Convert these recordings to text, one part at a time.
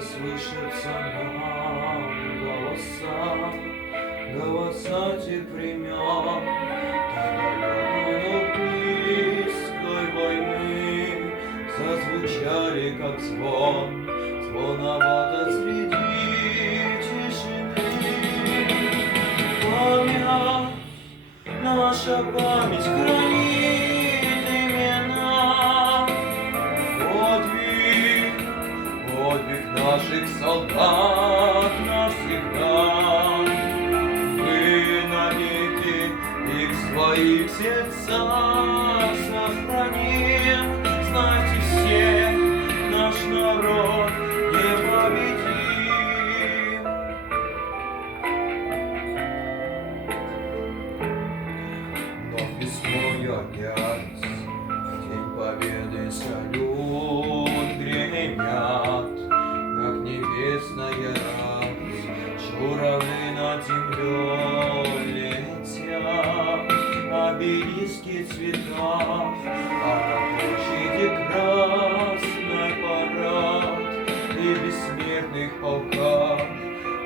слышатся нам голоса, голоса тех времен, далекой, но близкой войны, зазвучали, как звон, звоновато среди тишины. Память, наша память хранит имена, подвиг наших солдат навсегда. Мы навеки их в своих сердцах сохраним. Знайте все, наш народ непобедим. Но весной опять в день победы салют гремят, как небесная радость, журавли над землей летят, обелиски цветах, а на площади красной парад, и в бессмертных полках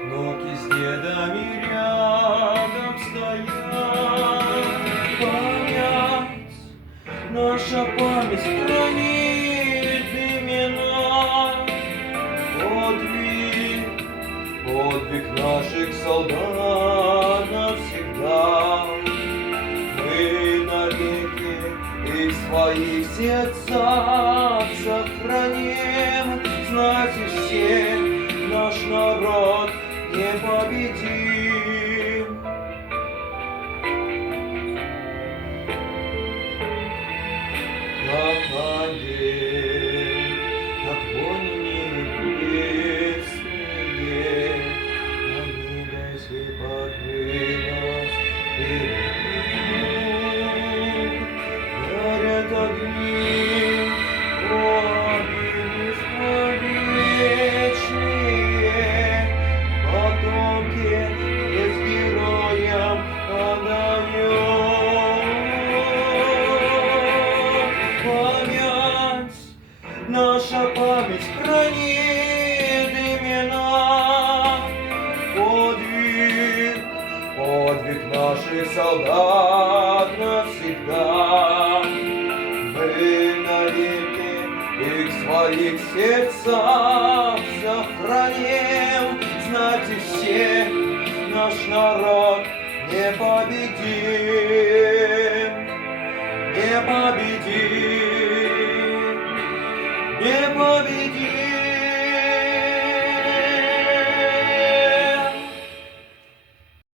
внуки с дедами рядом стоят. Память, наша память хранит имена, подвиг наших солдат навсегда. Мы навеки их в своих сердцах сохраним. Знайте все, наш народ непобедим. Как огонь, как вонь небесные, они лезли покрылась берегу. Горят огни, огни бесполечные, потомки без героям отдаем. Наша память хранит имена, подвиг наших солдат навсегда. Мы навеки их в своих сердцах сохраним. Знайте все, наш народ непобедим, непобедим. Не победим.